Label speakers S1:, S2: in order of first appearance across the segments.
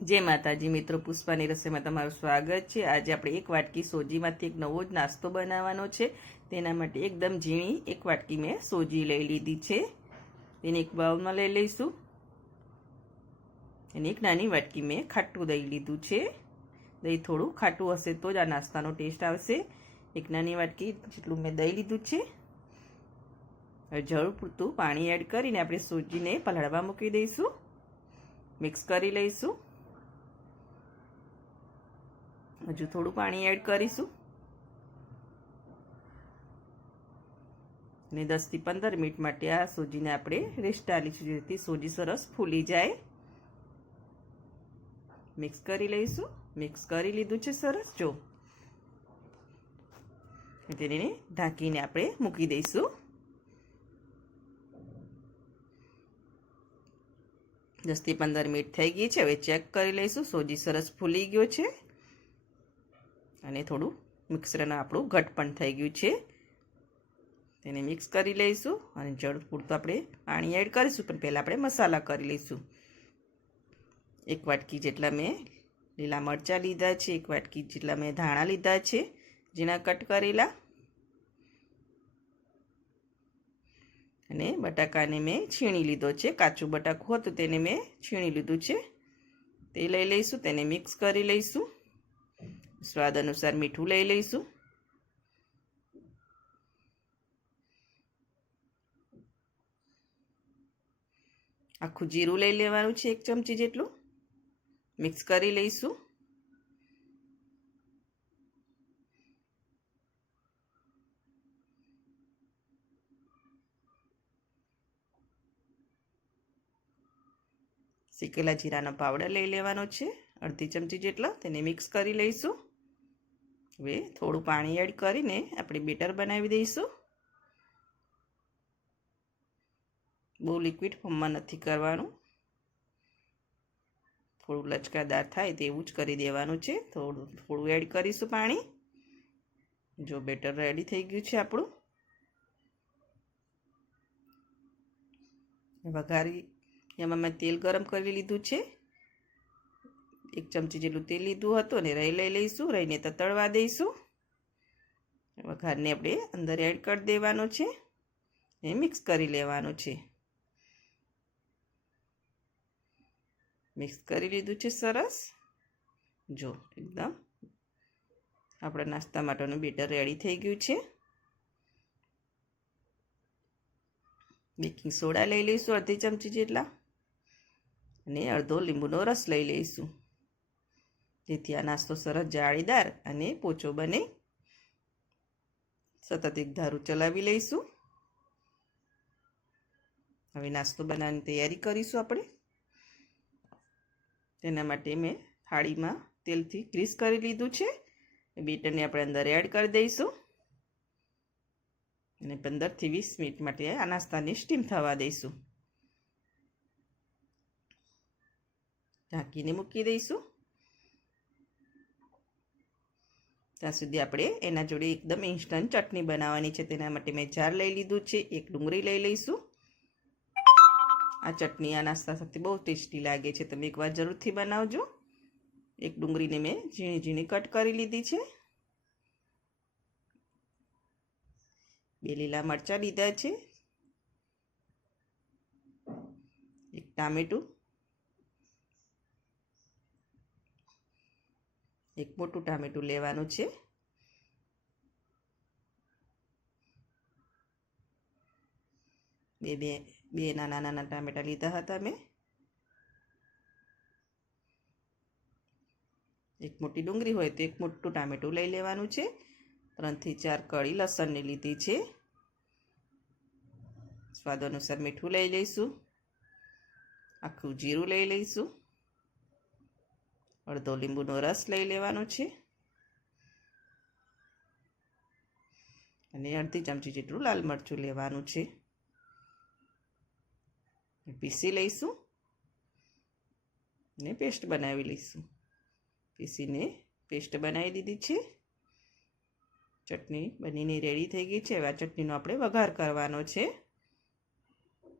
S1: જય માતાજી, મિત્રો પુષ્પાની રસોઈમાં તમારું સ્વાગત છે. આજે આપણે એક વાટકી સોજીમાંથી એક નવો જ નાસ્તો બનાવવાનો છે. તેના માટે એકદમ ઝીણી એક વાટકી મેં સોજી લઈ લીધી છે. તેને એક બાઉલમાં લઈ લઈશું. અને એક નાની વાટકી મેં ખાટું દહીં લીધું છે. દહીં થોડું ખાટું હશે તો જ આ નાસ્તાનો ટેસ્ટ આવશે. એક નાની વાટકી જેટલું મેં દહીં લીધું છે. જરૂર પૂરતું પાણી એડ કરીને આપણે સોજીને પલાળવા મૂકી દઈશું. મિક્સ કરી લઈશું. હજુ થોડું પાણી એડ કરીશું. અને દસથી પંદર મિનિટ માટે આ સોજીને આપણે રેસ્ટ આલીશું જેથી સોજી સરસ ફૂલી જાય. મિક્સ કરી લઈશું. મિક્સ કરી લીધું છે સરસ. જો. તેને ઢાંકીને આપણે મૂકી દઈશું. દસથી પંદર મિનિટ થઈ ગઈ છે. હવે ચેક કરી લઈશું. સોજી સરસ ફૂલી ગયો છે. અને થોડું મિક્સર આપણું ઘટ પણ થઈ ગયું છે. તેને મિક્સ કરી લઈશું અને જળ પૂરતું આપણે પાણી એડ કરીશું, પણ પહેલાં આપણે મસાલા કરી લઈશું. એક વાટકી જેટલા મેં લીલા મરચાં લીધા છે, એક વાટકી જેટલા મેં ધાણા લીધા છે ઝીણા કટ કરેલા. અને બટાકાને મેં છીણી લીધો છે, કાચું બટાકું હતું તેને મેં છીણી લીધું છે. તે લઈ લઈશું, તેને મિક્સ કરી લઈશું. સ્વાદ અનુસાર મીઠું લઈ લઈશું. આખું જીરું લઈ લેવાનું છે એક ચમચી જેટલું. મિક્સ કરી લઈશું. શેકેલા જીરાનો પાવડર લઈ લેવાનો છે. અડધી ચમચી જેટલો તેને મિક્સ કરી લઈશું. હવે થોડું પાણી એડ કરીને આપણે બેટર બનાવી દઈશું. બહુ લિક્વિડ ફોર્મમાં નથી કરવાનું. થોડું લચકાદાર થાય તેવું જ કરી દેવાનું છે. થોડું થોડું એડ કરીશું પાણી. જો બેટર રેડી થઈ ગયું છે આપણું. વઘારી, એમાં મેં તેલ ગરમ કરી લીધું છે. એક ચમચી જેટલું તેલ લીધું હતું અને રહી લઈ લઈશું. રહીને તળવા દઈશું. વઘારને આપણે અંદર એડ કરી દેવાનો છે. એ મિક્સ કરી લેવાનું છે. મિક્સ કરી લીધું છે સરસ. જો એકદમ આપણા નાસ્તા માટેનું બેટર રેડી થઈ ગયું છે. બેકિંગ સોડા લઈ લઈશું અડધી ચમચી જેટલા. અને અડધો લીંબુનો રસ લઈ લઈશું. જેથી આ નાસ્તો સરસ જાળીદાર અને પોચો બને. સતત એક ધારું ચલાવી લઈશું. હવે નાસ્તો બનાવવાની તૈયારી કરીશું આપણે. તેના માટે મેં થાળીમાં તેલથી ગ્રીસ કરી લીધું છે. બેટરને આપણે અંદર એડ કરી દઈશું. અને પંદરથી વીસ મિનિટ માટે આ નાસ્તાને સ્ટીમ થવા દઈશું. ઢાંકીને મૂકી દઈશું. ત્યાં સુધી આપણે એના જોડે એકદમ ઇન્સ્ટન્ટ ચટણી બનાવવાની છે. તેના માટે મેં જાર લઈ લીધું છે, એક ડુંગળી લઈ લઈશું. આ ચટણી, આ નાસ્તા સાથે બહુ ટેસ્ટી લાગે છે. તમે એકવાર જરૂરથી બનાવજો. એક ડુંગળીને મેં ઝીણી ઝીણી કટ કરી લીધી છે. બે લીલા મરચાં લીધા છે. એક ટામેટું એક મોટું ટામેટું લેવાનું છે. બે બે બે નાના નાના ટામેટા લીધા હતા મેં. એક મોટી ડુંગળી હોય તો એક મોટું ટામેટું લઈ લેવાનું છે. ત્રણથી ચાર કળી લસણની લીધી છે. સ્વાદ અનુસાર મીઠું લઈ લઈશું. આખું જીરું લઈ લઈશું. અડધો લીંબુનો રસ લઈ લેવાનો છે. અને અડધી ચમચી જેટલું લાલ મરચું લેવાનું છે. પીસી લઈશું. ને પેસ્ટ બનાવી લઈશું. પીસીને પેસ્ટ બનાવી દીધી છે. ચટણી બનીને રેડી થઈ ગઈ છે. હવે આ ચટણીનો આપણે વઘાર કરવાનો છે.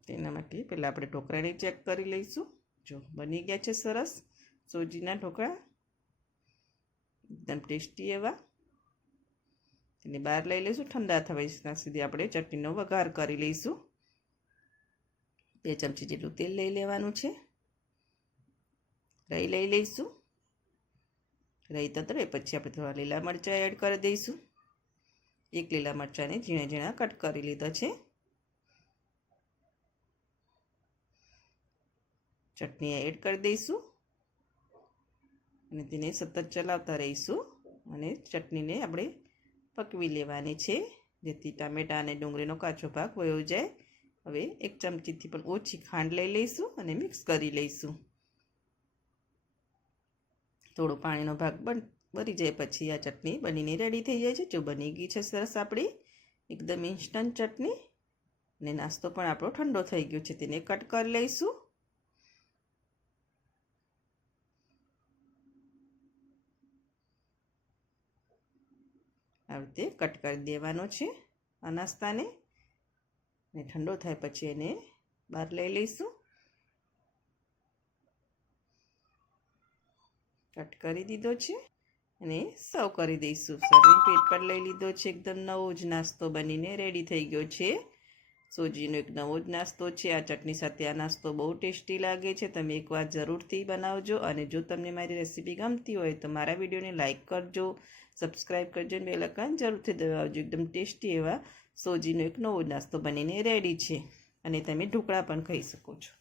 S1: તેના માટે પહેલાં આપણે ઢોકળાને ચેક કરી લઈશું. જો બની ગયા છે સરસ. સોજીના ઢોકળા એકદમ ટેસ્ટી એવા એને બહાર લઈ લઈશું ઠંડા થવા ત્યાં સુધી આપણે ચટણીનો વઘાર કરી લઈશું બે ચમચી જેટલું તેલ લઈ લેવાનું છે રહી લઈ લઈશું રહી તતરે પછી આપણે થોડા લીલા મરચાં એડ કરી દઈશું એક લીલા મરચાંને ઝીણા ઝીણા કટ કરી લીધા છે ચટણી એડ કરી દઈશું અને તેને સતત ચલાવતા રહીશું અને ચટણીને આપણે પકવી લેવાની છે, જેથી ટામેટા અને ડુંગળીનો કાચો ભાગ વયો જાય. હવે એક ચમચીથી પણ ઓછી ખાંડ લઈ લઈશું અને મિક્સ કરી લઈશું. થોડો પાણીનો ભાગ બન, બની જાય પછી આ ચટણી બનીને રેડી થઈ જાય છે. જો બની ગઈ છે સરસ આપણી, એકદમ ઇન્સ્ટન્ટ ચટણી. અને નાસ્તો પણ આપણો ઠંડો થઈ ગયો છે, તેને કટ કરી લઈશું. રીતે કટ કરી દેવાનો છે. આ નાસ્તાને ને ઠંડો થાય પછી એને બહાર લઈ લઈશું. કટ કરી દીધો છે અને સર્વ કરી દઈશું. સર્વિંગ પ્લેટ પર લઈ લીધો છે. એકદમ નવો જ નાસ્તો બનીને રેડી થઈ ગયો છે. સોજીનો એક નવો જ નાસ્તો છે. આ ચટણી સાથે આ નાસ્તો બહુ ટેસ્ટી લાગે છે. તમે એકવાર જરૂરથી બનાવજો અને જો તમને મારી રેસીપી ગમતી હોય તો મારા વિડીયોને લાઇક કરજો સબસ્ક્રાઈબ કરજો અને બેલકન જરૂરથી દબાવજો. એકદમ ટેસ્ટી એવા સોજીનો એક નવો નાસ્તો બનીને રેડી છે અને તમે ઢોકળા પણ ખાઈ શકો છો.